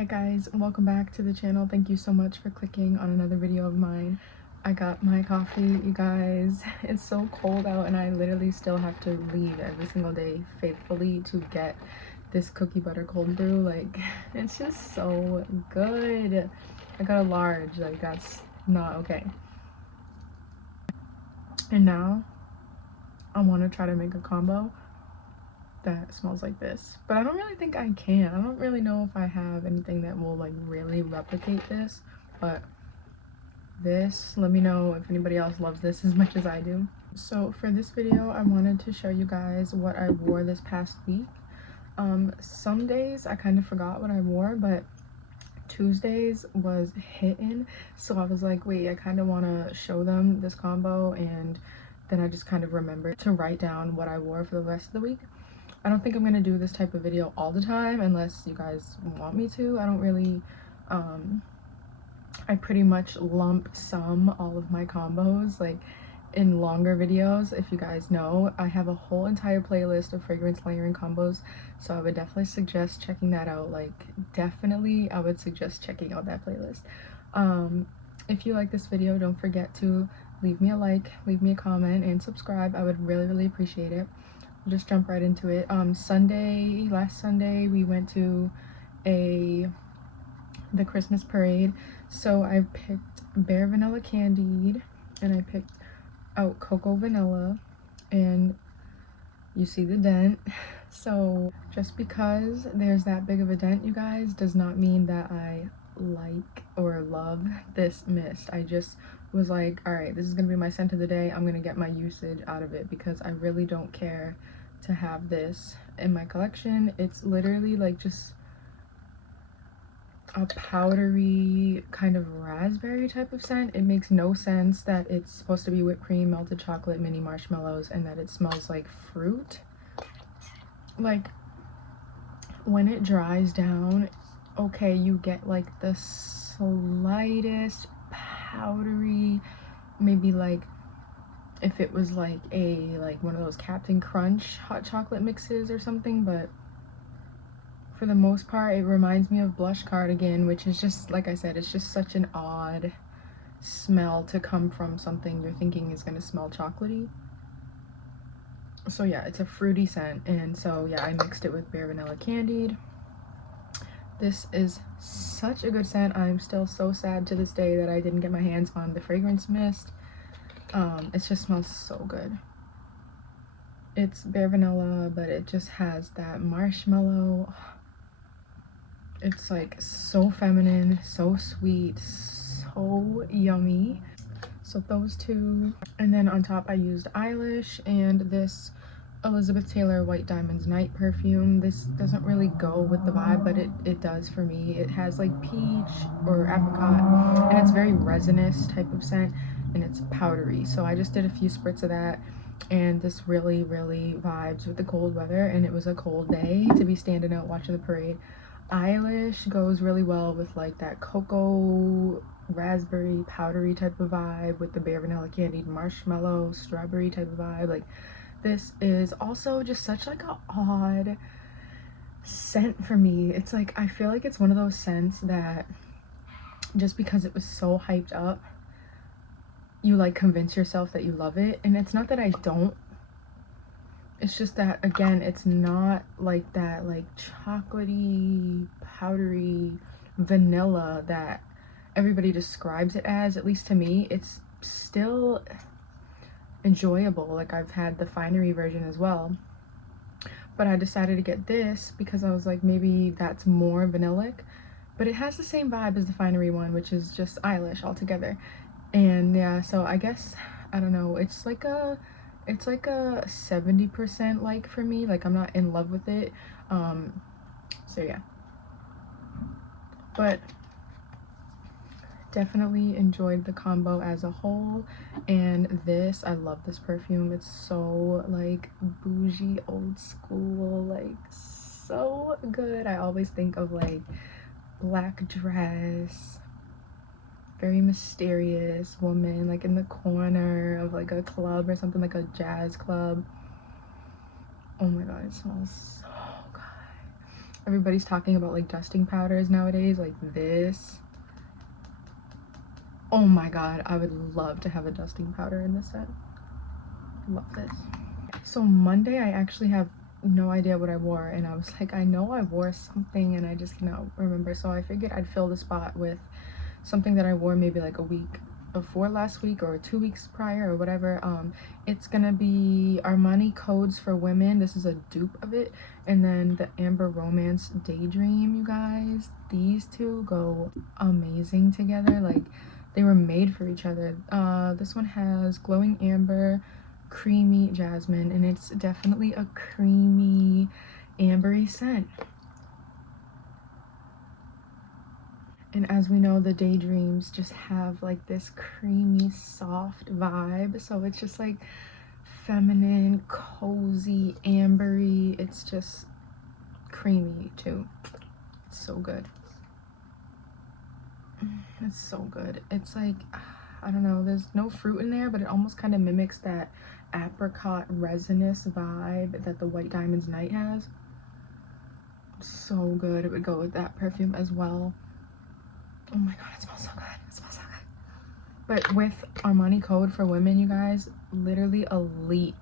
Hi guys, and welcome back to the channel. Thank you so much for clicking on another video of mine. I got my coffee, you guys. It's so cold out and I literally still have to leave every single day faithfully to get this cookie butter cold brew. Like, it's just so good. I got a large, like that's not okay. And now I want to try to make a combo that smells like this, but I don't really think I can. I don't really know if I have anything that will like really replicate this, but this, let me know if anybody else loves this as much as I do. So for this video, I wanted to show you guys what I wore this past week. Some days I kind of forgot what I wore, but Tuesdays was hitting, so I was like, wait, I kind of want to show them this combo, and then I just kind of remembered to write down what I wore for the rest of the week. I don't think I'm gonna do this type of video all the time unless you guys want me to. I don't really, I pretty much lump sum all of my combos like in longer videos. If you guys know, I have a whole entire playlist of fragrance layering combos, so I would definitely suggest checking that out. Like, definitely I would suggest checking out that playlist. If you like this video, don't forget to leave me a like, leave me a comment, and subscribe. I would really appreciate it. We'll just jump right into it. Last Sunday we went to the Christmas parade, so I picked Bare Vanilla Candied and I picked out Cocoa Vanilla, and you see the dent. So just because there's that big of a dent, you guys, does not mean that I like or love this mist. I just was like, all right, this is gonna be my scent of the day. I'm gonna get my usage out of it because I really don't care to have this in my collection. It's literally like just a powdery kind of raspberry type of scent. It makes no sense that it's supposed to be whipped cream, melted chocolate, mini marshmallows, and that it smells like fruit. Like, when it dries down, okay, you get like the slightest powdery, maybe like if it was like one of those Captain Crunch hot chocolate mixes or something, but for the most part it reminds me of Blush Cardigan, which is just, like I said, it's just such an odd smell to come from something you're thinking is gonna smell chocolatey. So yeah, it's a fruity scent, and so yeah, I mixed it with Bare Vanilla Candied. This is such a good scent. I'm still so sad to this day that I didn't get my hands on the fragrance mist. It just smells so good. It's Bare Vanilla, but it just has that marshmallow. It's like so feminine, so sweet, so yummy. So those two, and then on top I used Eilish and this Elizabeth Taylor White Diamonds Night perfume. This doesn't really go with the vibe, but it does for me. It has like peach or apricot, and it's very resinous type of scent, and it's powdery. So I just did a few spritz of that, and this really vibes with the cold weather, and it was a cold day to be standing out watching the parade. Eilish goes really well with like that cocoa raspberry powdery type of vibe with the Bare Vanilla Candied marshmallow strawberry type of vibe. Like, this is also just such like a odd scent for me. It's like, I feel like it's one of those scents that just because it was so hyped up, you like convince yourself that you love it. And it's not that I don't, it's just that, again, it's not like that like chocolatey powdery vanilla that everybody describes it as. At least to me, it's still enjoyable. Like, I've had the Finery version as well, but I decided to get this because I was like, maybe that's more vanillic, but it has the same vibe as the Finery one, which is just Eilish altogether. And yeah, so I guess, I don't know, it's like a 70% like for me. Like, I'm not in love with it. So yeah, but definitely enjoyed the combo as a whole. And this, I love this perfume. It's so like bougie, old school, like so good. I always think of like black dress, very mysterious woman like in the corner of like a club or something, like a jazz club. Oh my god, it smells so good. everybody's talking about like dusting powders nowadays, like this. Oh my god, I would love to have a dusting powder in this set. Love this. So Monday I actually have no idea what I wore, and I was like, I know I wore something and I just cannot remember, so I figured I'd fill the spot with something that I wore maybe like a week before last week or 2 weeks prior or whatever. It's gonna be Armani Codes for Women. This is a dupe of it, and then the Amber Romance Daydream. You guys, these two go amazing together. Like, they were made for each other. This one has glowing amber, creamy jasmine, and it's definitely a creamy ambery scent. And as we know, the Daydreams just have like this creamy, soft vibe. So it's just like feminine, cozy, ambery. It's just creamy too. It's so good. It's so good. It's like, I don't know, there's no fruit in there, but it almost kind of mimics that apricot resinous vibe that the White Diamonds Night has. So good. It would go with that perfume as well. Oh my god, it smells so good. It smells so good. But with Armani Code for Women, you guys, literally elite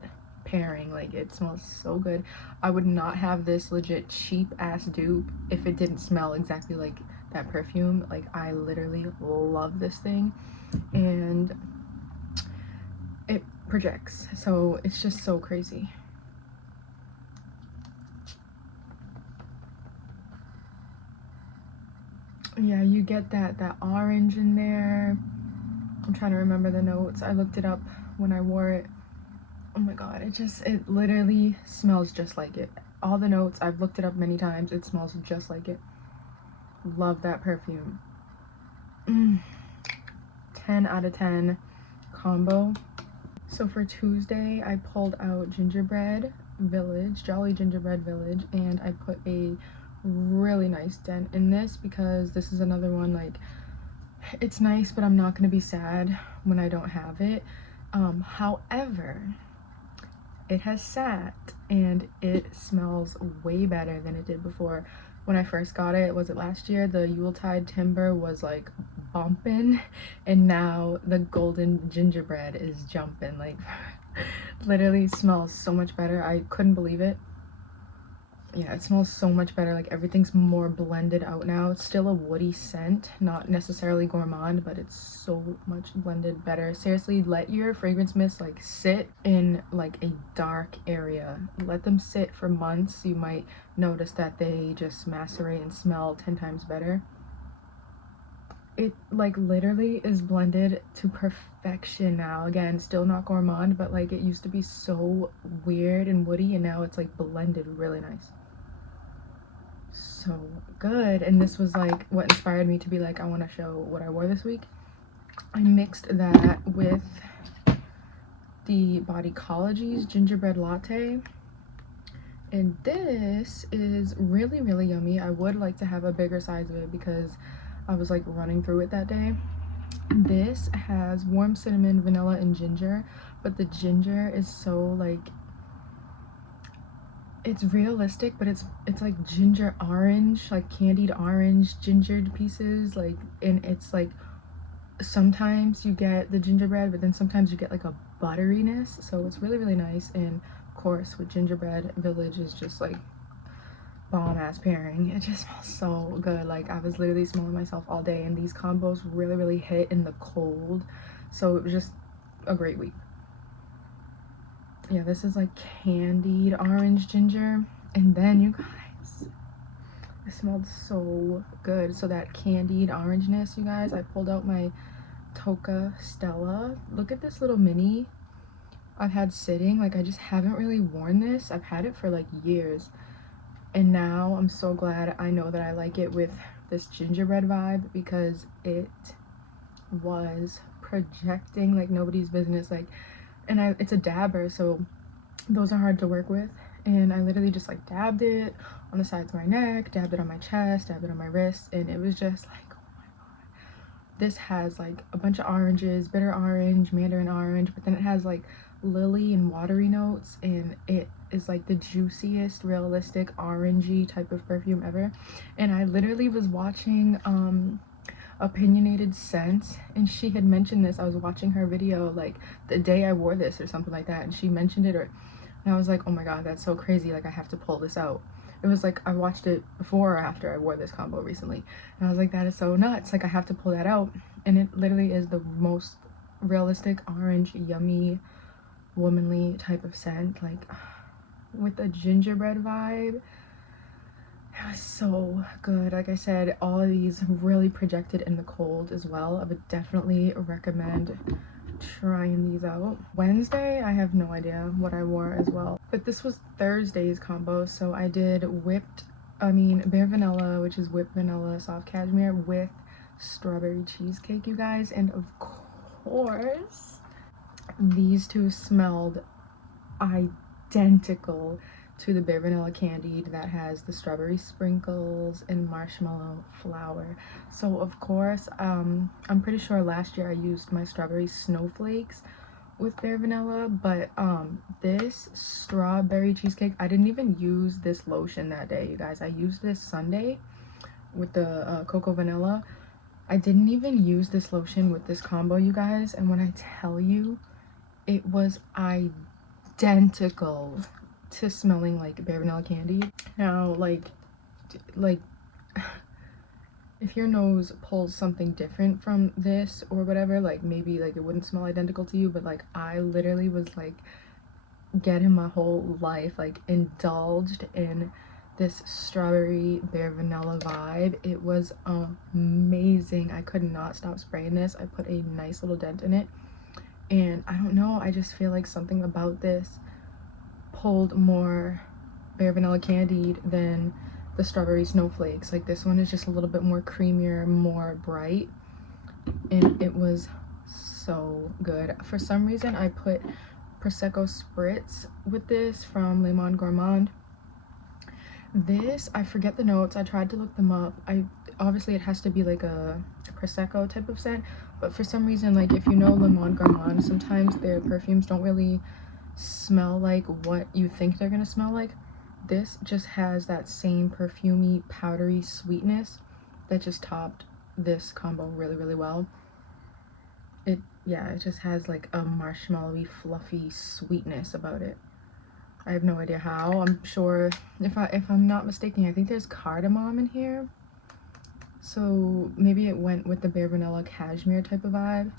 pairing. Like, it smells so good. I would not have this legit cheap ass dupe if it didn't smell exactly like that perfume. Like, I literally love this thing, and it projects, so it's just so crazy. Yeah, you get that orange in there. I'm trying to remember the notes. I looked it up when I wore it. Oh my god, it literally smells just like it. All the notes, I've looked it up many times. It smells just like it. Love that perfume. 10 out of 10 combo. So for Tuesday, I pulled out Gingerbread Village, Jolly Gingerbread Village, and I put a really nice dent in this because this is another one, like, it's nice, but I'm not gonna be sad when I don't have it. However, it has sat and it smells way better than it did before. When I first got it, was it last year, the Yuletide Timber was like bumping, and now the Golden Gingerbread is jumping. Like, literally smells so much better. I couldn't believe it. Yeah, it smells so much better. Like, everything's more blended out now. It's still a woody scent, not necessarily gourmand, but it's so much blended better. Seriously, let your fragrance mists like sit in like a dark area. Let them sit for months. You might notice that they just macerate and smell 10 times better. It like literally is blended to perfection now. Again, still not gourmand, but like, it used to be so weird and woody, and now it's like blended really nice. So good. And this was like what inspired me to be like, I want to show what I wore this week. I mixed that with the Bodycology's Gingerbread Latte, and this is really, really yummy. I would like to have a bigger size of it because I was like running through it that day. This has warm cinnamon, vanilla, and ginger, but the ginger is so like, it's realistic, but it's like ginger orange, like candied orange gingered pieces, like, and it's like, sometimes you get the gingerbread, but then sometimes you get like a butteriness, so it's really, really nice. And of course with Gingerbread Village is just like bomb ass pairing. It just smells so good. Like, I was literally smelling myself all day, and these combos really, really hit in the cold, so it was just a great week. Yeah, this is like candied orange ginger, and then you guys, it smelled so good. So that candied orangeness, you guys, I pulled out my Tocca Stella. Look at this little mini I've had sitting. Like, I just haven't really worn this. I've had it for like years, and now I'm so glad I know that I like it with this gingerbread vibe, because it was projecting like nobody's business. Like, and it's a dabber, so those are hard to work with, and I literally just like dabbed it on the sides of my neck, dabbed it on my chest, dabbed it on my wrist, and it was just like, oh my god. This has like a bunch of oranges, bitter orange, mandarin orange, but then it has like lily and watery notes, and it is like the juiciest, realistic, orangey type of perfume ever. And I literally was watching Opinionated Scents, and she had mentioned this. I was watching her video like the day I wore this or something like that, and she mentioned it, and I was like, oh my god, that's so crazy, like I have to pull this out. It was like I watched it before or after I wore this combo recently, and I was like, that is so nuts, like I have to pull that out. And it literally is the most realistic orange, yummy, womanly type of scent, like with a gingerbread vibe. It was so good. Like I said, all of these really projected in the cold as well. I would definitely recommend trying these out. Wednesday, I have no idea what I wore as well, but this was Thursday's combo. So I did bare vanilla, which is whipped vanilla soft cashmere with strawberry cheesecake, you guys. And of course, these two smelled identical to the Bare Vanilla Candied that has the strawberry sprinkles and marshmallow flour. So of course, I'm pretty sure last year I used my strawberry snowflakes with Bare Vanilla, but this strawberry cheesecake, I didn't even use this lotion that day, you guys. I used this Sunday with the cocoa vanilla. I didn't even use this lotion with this combo, you guys, and when I tell you, it was identical to smelling like Bare Vanilla Candy. Now, like if your nose pulls something different from this or whatever, like maybe like it wouldn't smell identical to you, but like I literally was like getting my whole life like indulged in this strawberry Bare Vanilla vibe. It was amazing. I could not stop spraying this. I put a nice little dent in it, and I don't know, I just feel like something about this pulled more Bare Vanilla Candied than the strawberry snowflakes. Like this one is just a little bit more creamier, more bright, and it was so good. For some reason I put Prosecco Spritz with this from Le Monde Gourmand. This, I forget the notes, I tried to look them up. Obviously it has to be like a Prosecco type of scent, but for some reason, like if you know Le Monde Gourmand, sometimes their perfumes don't really smell like what you think they're gonna smell like. This just has that same perfumey, powdery sweetness that just topped this combo really, really well. It just has like a marshmallowy, fluffy sweetness about it. I have no idea how. I'm sure, if I'm not mistaken, I think there's cardamom in here, so maybe it went with the Bare Vanilla cashmere type of vibe.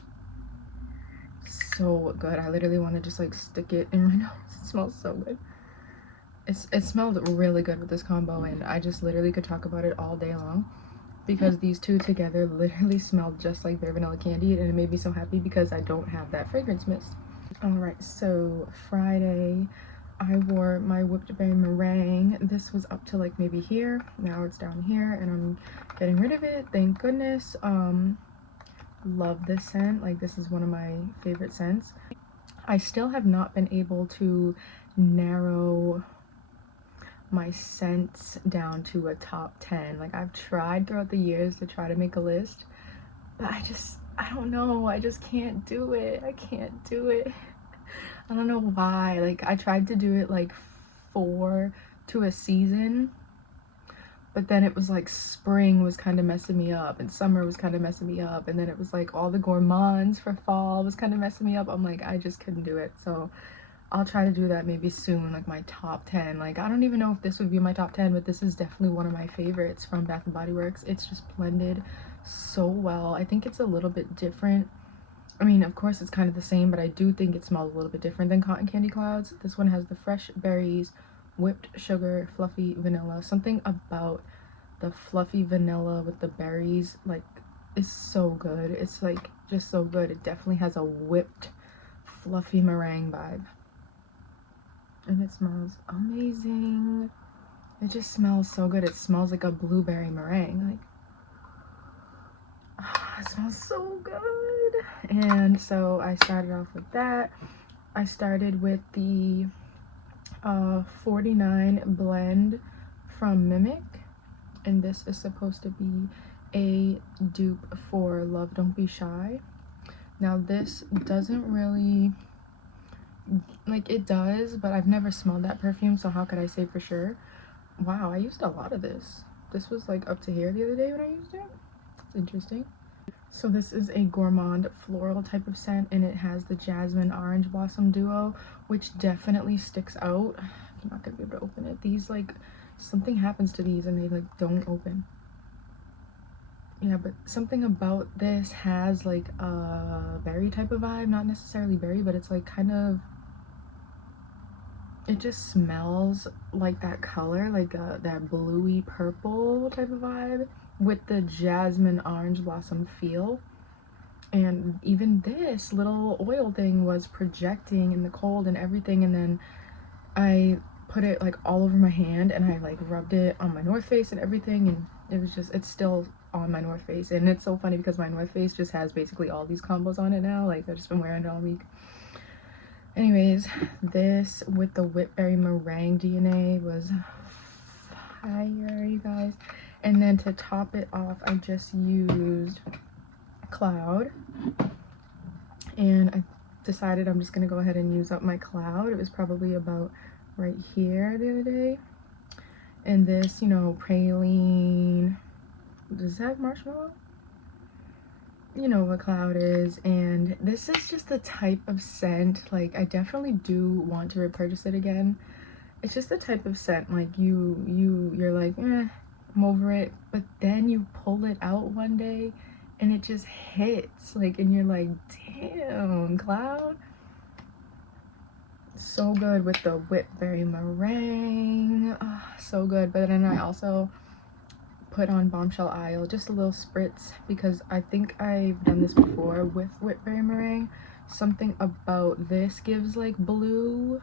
So good. I literally want to just like stick it in my nose. It smells so good. It smelled really good with this combo, and I just literally could talk about it all day long because these two together literally smelled just like Bare Vanilla Candy, and it made me so happy because I don't have that fragrance mist. Alright, so Friday I wore my Whipped Berry Meringue. This was up to like maybe here. Now it's down here and I'm getting rid of it, thank goodness. Love this scent. Like this is one of my favorite scents. I still have not been able to narrow my scents down to a top 10. Like I've tried throughout the years to try to make a list, but I don't know, I just can't do it. I can't do it. I don't know why. Like I tried to do it like 4 to a season, but then it was like spring was kind of messing me up and summer was kind of messing me up, and then it was like all the gourmands for fall was kind of messing me up. I'm like, I just couldn't do it. So I'll try to do that maybe soon, like my top 10. Like I don't even know if this would be my top 10, but this is definitely one of my favorites from Bath & Body Works. It's just blended so well. I think it's a little bit different. I mean, of course it's kind of the same, but I do think it smells a little bit different than Cotton Candy Clouds. This one has the fresh berries, whipped sugar, fluffy vanilla. Something about the fluffy vanilla with the berries, like, is so good. It's like just so good. It definitely has a whipped, fluffy meringue vibe. And it smells amazing. It just smells so good. It smells like a blueberry meringue. Like, it smells so good. And so I started off with that. I started with the 49 blend from Mimic, and this is supposed to be a dupe for Love Don't Be Shy. Now this doesn't really Like, it does, but I've never smelled that perfume, so how could I say for sure? Wow, I used a lot of this. This was like up to here the other day when I used it. It's interesting. So this is a gourmand floral type of scent, and it has the jasmine orange blossom duo, which definitely sticks out. I'm not gonna be able to open it. These, like, something happens to these and they like don't open. Yeah, but something about this has like a berry type of vibe. Not necessarily berry, but it's like kind of, it just smells like that color, like that bluey purple type of vibe with the jasmine orange blossom feel. And even this little oil thing was projecting in the cold and everything, and then I put it like all over my hand and I like rubbed it on my North Face and everything, and it was just, it's still on my North Face. And it's so funny because my North Face just has basically all these combos on it now. Like, I've just been wearing it all week. Anyways, this with the Whitberry Meringue DNA was fire, you guys. And then to top it off, I just used Cloud, and I decided I'm just gonna go ahead and use up my Cloud. It was probably about right here the other day. And this, you know, praline, does that have marshmallow? You know what Cloud is. And this is just the type of scent, like, I definitely do want to repurchase it again. It's just the type of scent, like, you're like, I'm over it, but then you pull it out one day and it just hits, like, and you're like, damn, Cloud. So good with the Whitberry Meringue. Oh, so good. But then I also put on Bombshell Isle, just a little spritz, because I think I've done this before with Whitberry Meringue. Something about this gives like blue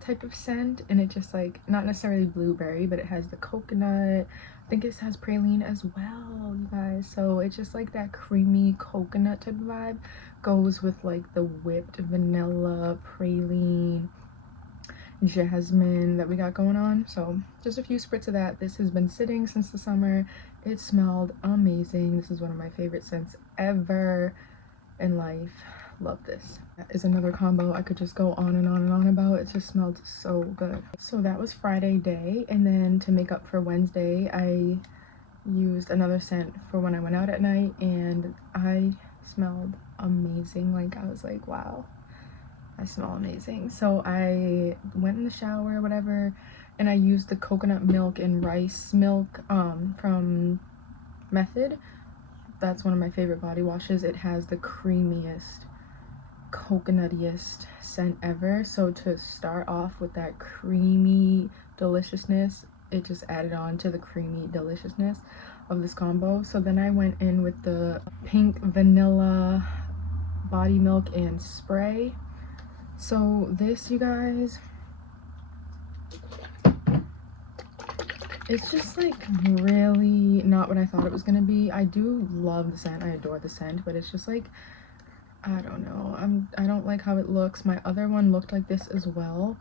type of scent, and it just, like, not necessarily blueberry, but it has the coconut. I think it has praline as well, you guys. So it's just like that creamy coconut type of vibe goes with like the whipped vanilla, praline, jasmine that we got going on. So just a few spritz of that. This has been sitting since the summer. It smelled amazing. This is one of my favorite scents ever in life. Love this. That is another combo I could just go on and on and on about. It just smelled so good. So that was Friday day, and then to make up for Wednesday, I used another scent for when I went out at night, and I smelled amazing. Like, I was like, wow, I smell amazing. So I went in the shower or whatever, and I used the coconut milk and rice milk from Method. That's one of my favorite body washes. It has the creamiest, coconuttiest scent ever. So to start off with that creamy deliciousness, it just added on to the creamy deliciousness of this combo. So then I went in with the pink vanilla body milk and spray. So this, you guys, it's just like really not what I thought it was gonna be. I do love the scent, I adore the scent, but it's just like, I don't know, I don't like how it looks. My other one looked like this as well.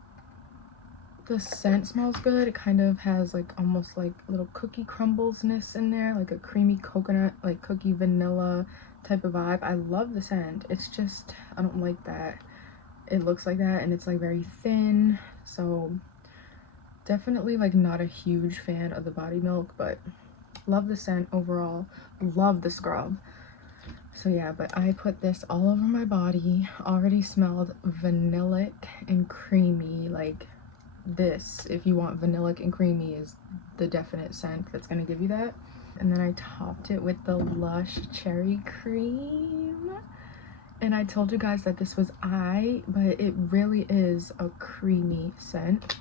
The scent smells good. It kind of has like almost like little cookie crumblesness in there, like a creamy coconut, like cookie vanilla type of vibe. I love the scent. It's just, I don't like that it looks like that, and it's like very thin. So definitely like not a huge fan of the body milk, but love the scent overall. Love the scrub. So yeah, but I put this all over my body. Already smelled vanillic and creamy. Like, this, if you want vanillic and creamy, is the definite scent that's gonna give you that. And then I topped it with the Lush Cherry Cream. And I told you guys that this was but it really is a creamy scent.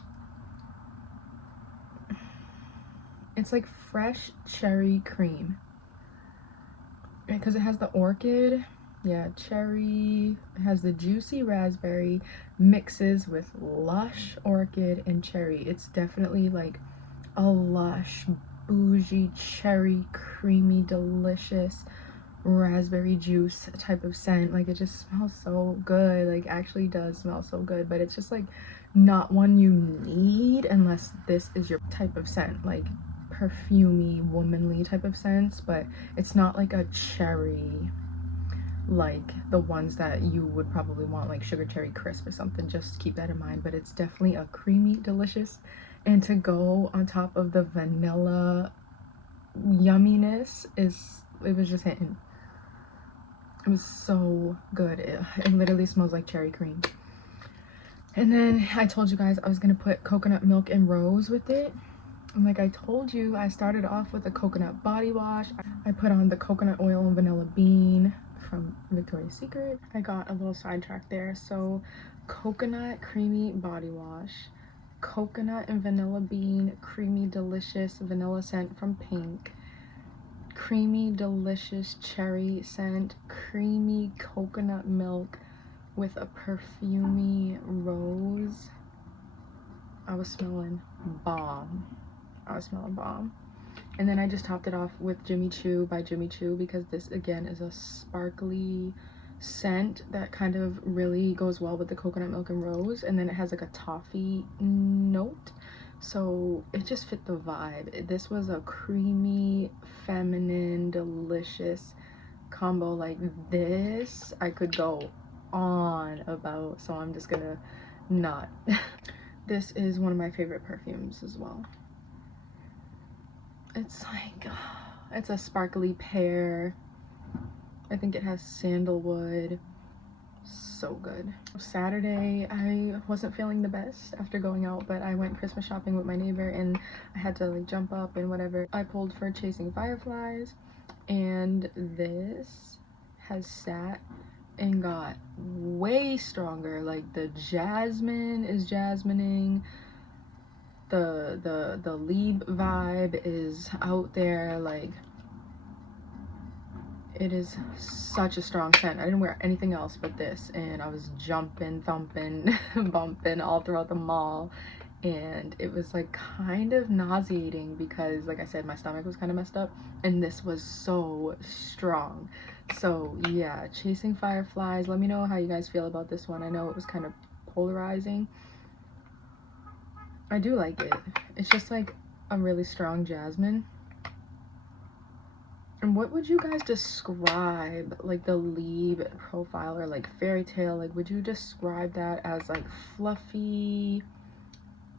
It's like fresh cherry cream, because it has the orchid, yeah, cherry, it has the juicy raspberry, mixes with lush orchid and cherry. It's definitely like a lush, bougie, cherry, creamy, delicious raspberry juice type of scent. Like, it just smells so good. Like, actually does smell so good, but it's just like not one you need unless this is your type of scent, like perfumey, womanly type of scents. But it's not like a cherry like the ones that you would probably want, like Sugar Cherry Crisp or something. Just keep that in mind. But it's definitely a creamy delicious, and to go on top of the vanilla yumminess, it was just hitting. It was so good. It literally smells like cherry cream. And then I told you guys I was gonna put coconut milk and rose with it. And like I told you, I started off with a coconut body wash. I put on the coconut oil and vanilla bean from Victoria's Secret. I got a little sidetracked there. So coconut creamy body wash, coconut and vanilla bean creamy delicious vanilla scent from Pink, creamy delicious cherry scent, creamy coconut milk with a perfumey rose. I was smelling bomb. And then I just topped it off with Jimmy Choo by Jimmy Choo, because this again is a sparkly scent that kind of really goes well with the coconut milk and rose, and then it has like a toffee note, so it just fit the vibe. This was a creamy, feminine, delicious combo. Like this I could go on about, so I'm just gonna not. This is one of my favorite perfumes as well. It's like, it's a sparkly pear. I think it has sandalwood. So good. Saturday, I wasn't feeling the best after going out, but I went Christmas shopping with my neighbor and I had to like jump up and whatever. I pulled for Chasing Fireflies, and this has sat and got way stronger. Like the jasmine is jasmining. The leaf vibe is out there. Like, it is such a strong scent. I didn't wear anything else but this, and I was jumping, thumping, bumping all throughout the mall, and it was like kind of nauseating because, like I said, my stomach was kind of messed up, and this was so strong. So yeah, Chasing Fireflies. Let me know how you guys feel about this one. I know it was kind of polarizing. I do like it. It's just like a really strong jasmine. And what would you guys describe like the lead profile, or like fairy tale? Like, would you describe that as like fluffy?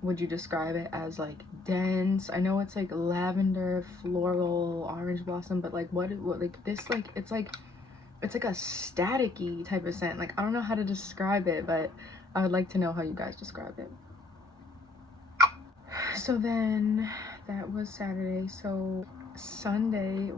Would you describe it as like dense? I know it's like lavender, floral, orange blossom, but like what like this, like it's like a staticky type of scent. Like, I don't know how to describe it, but I would like to know how you guys describe it. So then that was Saturday. So Sunday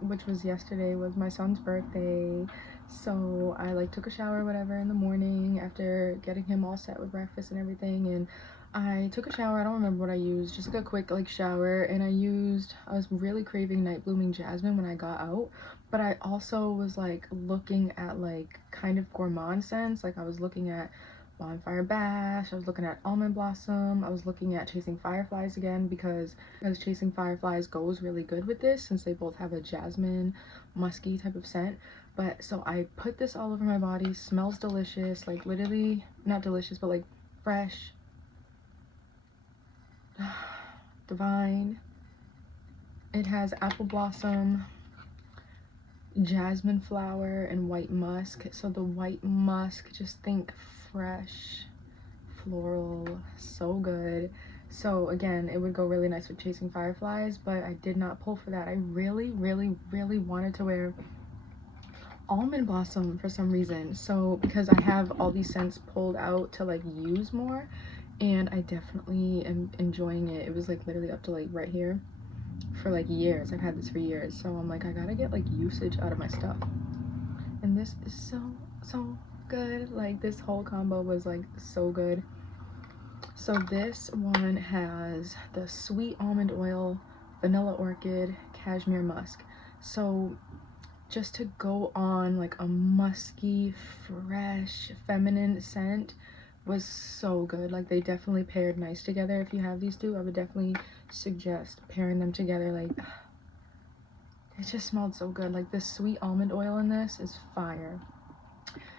which was yesterday, was my son's birthday. So I like took a shower or whatever in the morning after getting him all set with breakfast and everything, and I took a shower. I don't remember what I used, just like a quick like shower, and I was really craving Night Blooming Jasmine when I got out, but I also was like looking at like kind of gourmand scents. Like, I was looking at Bonfire Bash, I was looking at Almond Blossom, I was looking at Chasing Fireflies again, because Chasing Fireflies goes really good with this since they both have a jasmine, musky type of scent. But so I put this all over my body. Smells delicious, like literally not delicious, but like fresh, divine. It has apple blossom, jasmine flower, and white musk. So the white musk, just think fresh, floral, so good. So again, it would go really nice with Chasing Fireflies, but I did not pull for that. I really wanted to wear Almond Blossom for some reason. So because I have all these scents pulled out to like use more, and I definitely am enjoying it. It was like literally up to like right here for like years. I've had this for years, so I'm like, I gotta get like usage out of my stuff. And this is so good. Like, this whole combo was like so good. So this one has the sweet almond oil, vanilla orchid, cashmere musk. So just to go on like a musky, fresh, feminine scent was so good. Like, they definitely paired nice together. If you have these two, I would definitely suggest pairing them together. Like, it just smelled so good. Like, the sweet almond oil in this is fire.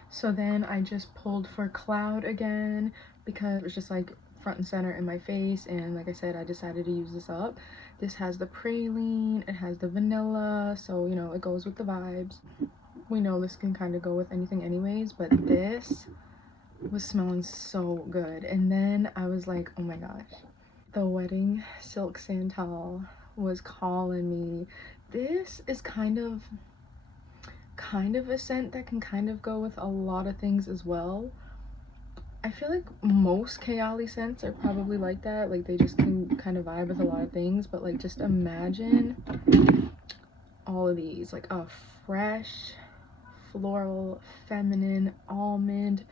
So then I just pulled for Cloud again, because it was just like front and center in my face, and like I said, I decided to use this up. This has the praline, it has the vanilla, so you know, it goes with the vibes. we know this can kind of go with anything anyways, but this was smelling so good. And then I was like, oh my gosh, the Wedding Silk Santal was calling me. This is kind of a scent that can kind of go with a lot of things as well. I feel like most Kayali scents are probably like that, like they just can kind of vibe with a lot of things, but like just imagine all of these, like a fresh, floral, feminine, almond,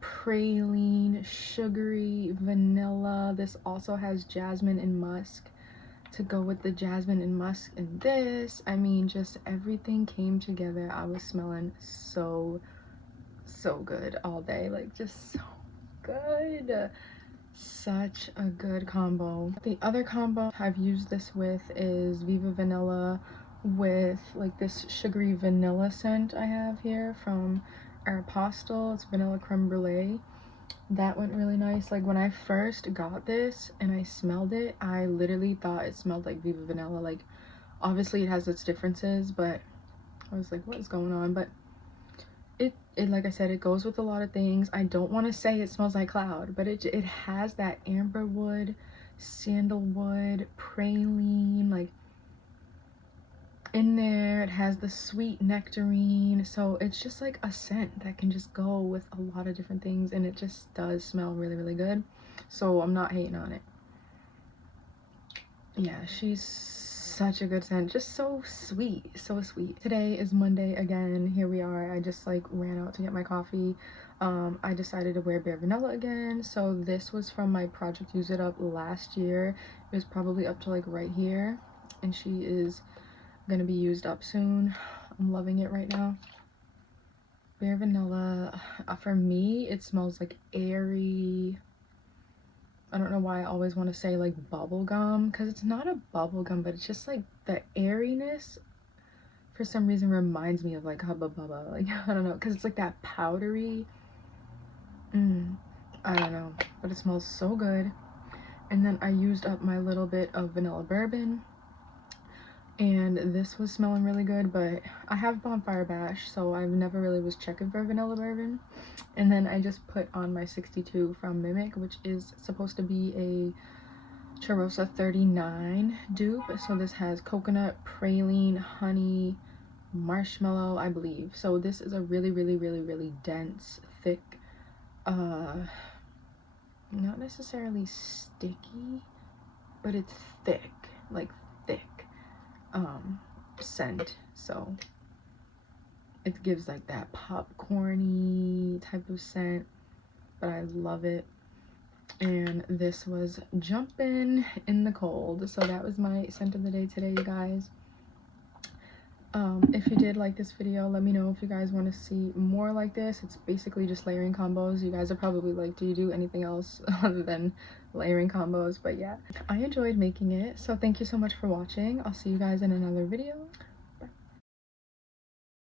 praline, sugary, vanilla. This also has jasmine and musk to go with the jasmine and musk in this. I mean, just everything came together. I was smelling so good all day, like just so good. Such a good combo. The other combo I've used this with is Viva Vanilla with like this sugary vanilla scent I have here from Aeropostale. It's vanilla creme brulee. That went really nice. Like when I first got this and I smelled it, I literally thought it smelled like Viva Vanilla. Like obviously it has its differences, but I was like, what is going on? But it like I said, it goes with a lot of things. I don't want to say it smells like cloud, but it has that amberwood, sandalwood, praline, like in there. It has the sweet nectarine, so it's just like a scent that can just go with a lot of different things, and it just does smell really good. So I'm not hating on it. Yeah, she's such a good scent, just so sweet, so sweet. Today is Monday again. Here we are. I just like ran out to get my coffee. I decided to wear Bare Vanilla again. So this was from my Project Use It Up last year. It was probably up to like right here, and she is gonna be used up soon. I'm loving it right now. Bare Vanilla, for me it smells like airy. I don't know why I always want to say like bubble gum, because it's not a bubble gum, but it's just like the airiness for some reason reminds me of like Hubba Bubba. Like I don't know, because it's like that powdery, I don't know, but it smells so good. And then I used up my little bit of vanilla bourbon, and this was smelling really good. But I have Bonfire Bash, so I never really was checking for vanilla bourbon. And then I just put on my 62 from Mimic, which is supposed to be a Charosa 39 dupe. So this has coconut, praline, honey, marshmallow, I believe. So this is a really dense, thick, not necessarily sticky, but it's thick, like thick scent. So it gives like that popcorny type of scent, but I love it. And this was Jumpin' in the Cold. So that was my scent of the day today, you guys. If you did like this video, let me know if you guys want to see more like this. It's basically just layering combos. You guys are probably like, do you do anything else other than layering combos? But yeah, I enjoyed making it. So thank you so much for watching. I'll see you guys in another video.